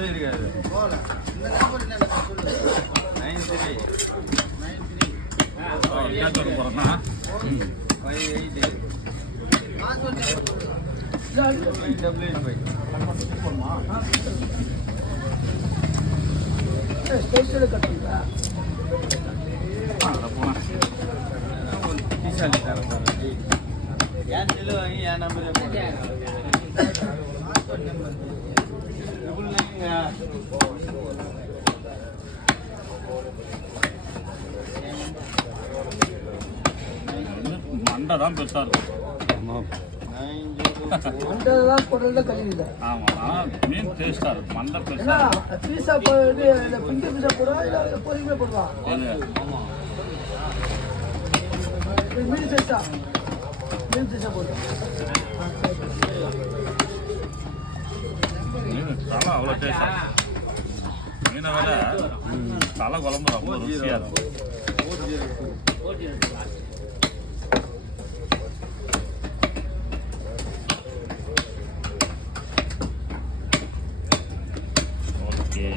போயிருக்காரு. இந்த நம்பர் என்ன சொல்லு? 93 கேட்டோட போறேன்னா 58 பாஸ்வேர்ட் நம்பர் ஸ்பெஷல் கட்டுங்க. போனா டீஷர்ட் தர சார். ஏன் செல்லு வாங்கி என் நம்பரே போடு. மண்டை தான் பெருசா இருக்கும். மண்டை தான் குடல்ல கழிவுல. ஆமா, மீன் டேஸ்டா இருக்கு. மண்டை பெருசா பீஸா போடு, இல்ல பிங்கி பீஸா போடுவா, இல்ல பொரியில போடுவா. ஆமா, மீன் டேஸ்டா போடு. தலை அவ்வளோ டேஸ்டா. மீனை விட தலை குழம்பு ரொம்ப ருசியா இருக்கும். ஓகே.